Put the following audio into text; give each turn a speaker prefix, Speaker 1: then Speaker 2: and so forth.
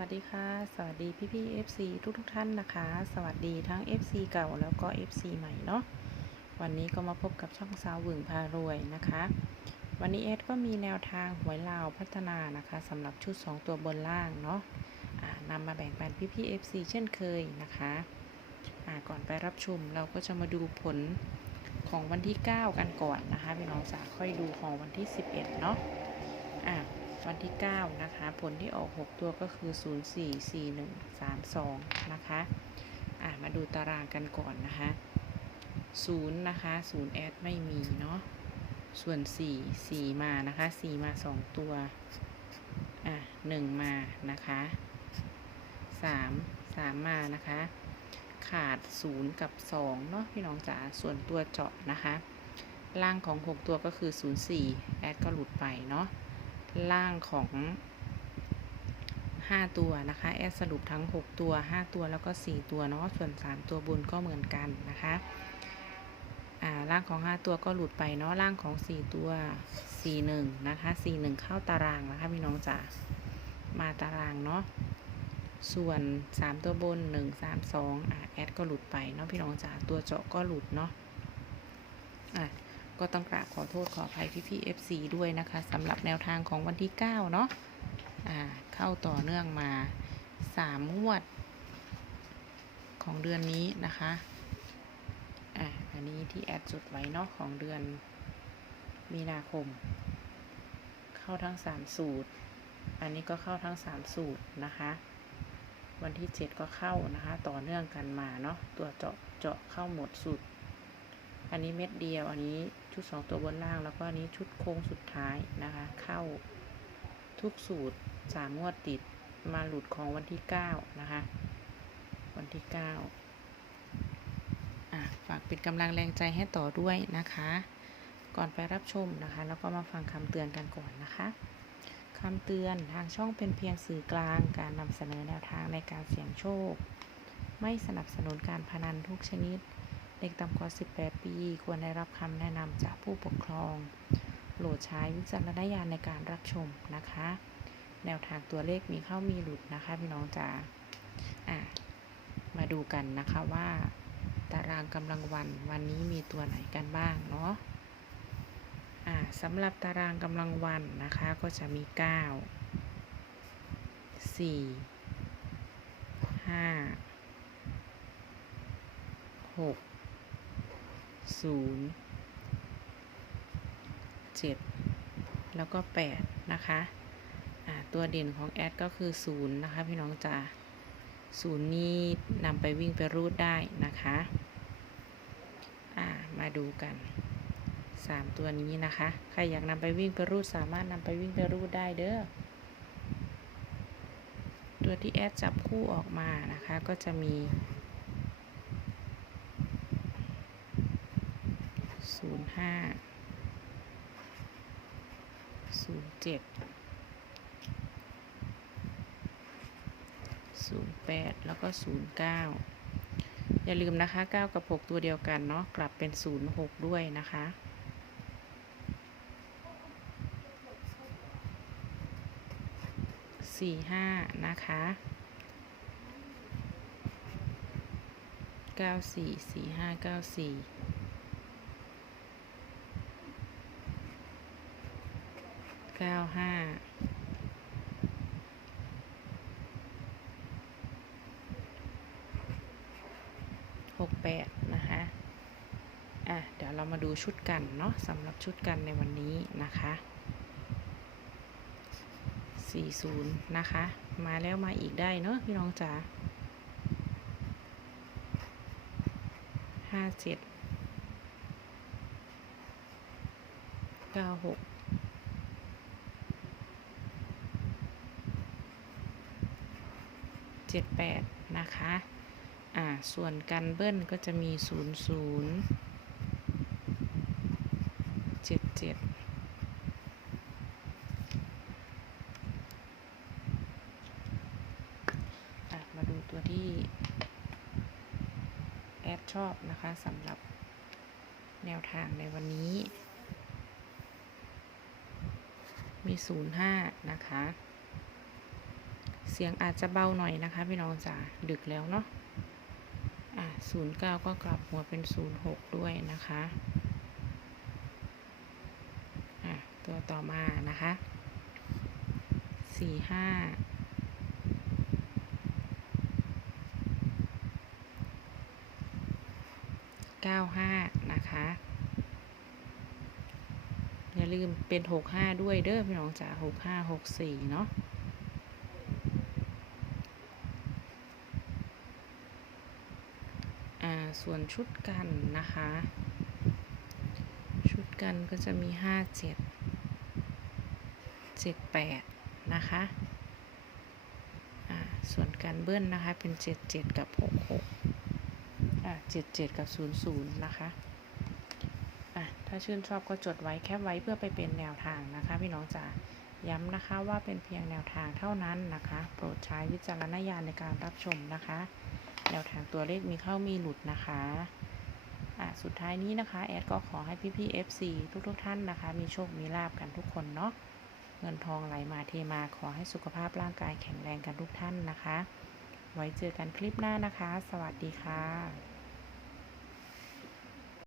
Speaker 1: วัสดีค่ะ สวัสดีพี่พี่ FC ทุกทุกๆท่านนะคะ สวัสดีทั้ง FC เก่าแล้วก็ FC ใหม่เนาะ วันนี้ก็มาพบกับช่องสาวหวึงพารวยนะคะ วันนี้เอสก็มีแนวทางหวยลาวพัฒนานะคะสำหรับชุด 2 ตัวบนล่างเนาะนำมาแบ่งปันพี่พี่ FC เช่นเคยนะคะอ่าก่อนไปรับชมเราก็จะมาดูผลของวันที่ 9 กันก่อนนะคะพี่น้องจ๋าค่อยดูของวันที่ 11 เนาะอ่า วันที่ 9 นะคะ ผลที่ออก 6 ตัวก็คือ 0 4 4 1 3 2 นะคะ อะ มาดูตารางกันก่อนนะคะ 0 นะคะ 0 แอดไม่มีเนาะ ส่วน 4 4 มานะคะ 4 มา 2 ตัว อะ 1 มานะคะ 3 3 มานะคะ ขาด 0 กับ 2 เนาะพี่น้องจ๋า ส่วนตัวเจาะนะคะ ล่างของ 6 ตัวก็คือ 0 4 แอดก็หลุดไปเนาะ ล่างของ 5 ตัวนะคะแอดสรุปทั้ง 6 ตัว 5 ตัวแล้วก็ 4 ตัวเนาะส่วน 3 ตัวบนก็เหมือนกันนะคะอ่าล่างของ 5 ตัวก็หลุดไปเนาะล่างของ 4 ตัว 41 นะคะ 41 เข้าตารางนะคะพี่น้องจ๋ามาตารางเนาะส่วน 3 ตัวบน 1 3 2อ่าแอดก็หลุดไปเนาะพี่น้องจ๋าตัวเจาะก็หลุดเนาะอะ ก็ต้องกราบขอโทษขออภัยพี่พี่ FC ด้วยนะคะสำหรับแนวทางของวันที่ 9 เนาะอ่าเข้าต่อเนื่องมา 3 งวด ของเดือนนี้นะคะอะอันนี้ที่แอดจดไว้เนาะของเดือนมีนาคม เข้าทั้ง 3 สูตร อันนี้ก็เข้าทั้ง 3 สูตรนะคะวันที่ 7 ก็เข้านะคะ ต่อเนื่องกันมาเนาะตัวเจาะเจาะเข้าหมดสูตร อันนี้เม็ดเดียว อันนี้ชุด 2 ตัวบนล่าง แล้วก็อันนี้ชุดโค้งสุดท้ายนะคะ เข้าทุกสูตร3งวดติดมาหลุดของวันที่ 9 นะคะ วันที่ 9อะฝากเป็นกำลังแรงใจให้ต่อด้วยนะคะ ก่อนไปรับชมนะคะ แล้วก็มาฟังคำเตือนกันก่อนนะคะคำเตือนทางช่องเป็นเพียงสื่อกลางการนำเสนอแนวทางในการเสี่ยงโชค ไม่สนับสนุนการพนันทุกชนิด เด็กต่ำกว่า 18 ปี ควรได้รับคำแนะนำจากผู้ปกครองโปรดใช้วิจารณญาณในการรับชมนะคะ แนวทางตัวเลขมีเข้ามีหลุดนะคะพี่น้องจ๋าอะมาดูกันนะคะว่า ตารางกำลังวันวันนี้มีตัวไหนกันบ้างเนาะอ่าสำหรับตารางกำลังวันนะคะก็จะมี 9 4 5 6 ศูนย์เจ็ดแล้วก็แปดนะคะตัวเด่นของแอดก็คือศูนย์นะคะพี่น้องจ๋าศูนย์นี้นำไปวิ่งไปรูดได้นะคะมาดูกันสามตัวนี้นะคะ ใครอยากนำไปวิ่งไปรูดสามารถนำไปวิ่งไปรูดได้เด้อ ตัวที่แอดจับคู่ออกมานะคะ ก็จะมี ศูนย์ห้าศูนย์เจ็ดศูนย์แปดแล้วก็ศูนย์เก้าอย่าลืมนะคะเก้ากับหกตัวเดียวกันเนาะกลับเป็นศูนย์หกด้วยนะคะ สี่ห้านะคะเก้าสี่สี่ห้าเก้าสี่ เก้าห้าหกแปดนะคะ อะ เดี๋ยวเรามาดูชุดกันเนาะสำหรับชุดกันในวันนี้นะคะสี่ศูนย์นะคะ มาแล้วมาอีกได้เนาะพี่น้องจ๋าห้าเจ็ดเก้าหก เจ็ดแปดนะคะ อ่า ส่วนกันเบิ้ลก็จะมีศูนย์ศูนย์เจ็ดเจ็ดอะมาดูตัวที่แอดชอบนะคะสำหรับแนวทางในวันนี้ มี 05 นะคะ เสียงอาจจะเบาหน่อยนะคะพี่น้องจ๋าดึกแล้วเนาะอะศูนย์เก้าก็กลับหัวเป็นศูนย์หกด้วยนะคะอะตัวต่อมานะคะสี่ห้าเก้าห้านะคะอย่าลืมเป็นหกห้าด้วยเด้อพี่น้องจ๋าหกห้าหกสี่เนาะ อ่า ส่วนชุดกันนะคะ ชุดกันก็จะมีห้าเจ็ดเจ็ดแปดนะคะส่วนการเบิ้ลนะคะเป็นเจ็ดเจ็ดกับหกหกอ่าเจ็ดเจ็ดกับศูนย์ศูนย์นะคะอะถ้าชื่นชอบก็จดไว้แคปไว้เพื่อไปเป็นแนวทางนะคะ พี่น้องจ๋าย้ำนะคะว่าเป็นเพียงแนวทางเท่านั้นนะคะ โปรดใช้วิจารณญาณในการรับชมนะคะ แนวทางตัวเลขมีเข้ามีหลุดนะคะอะสุดท้ายนี้นะคะ แอดก็ขอให้พี่ๆ FC ทุกๆทท่านนะคะ มีโชค มีลาบกันทุกคนเนาะ เงินทองไหลมาเทมา ขอให้สุขภาพร่างกายแข็งแรงกันทุกท่านนะคะ ไว้เจอกันคลิปหน้านะคะ สวัสดีค่ะ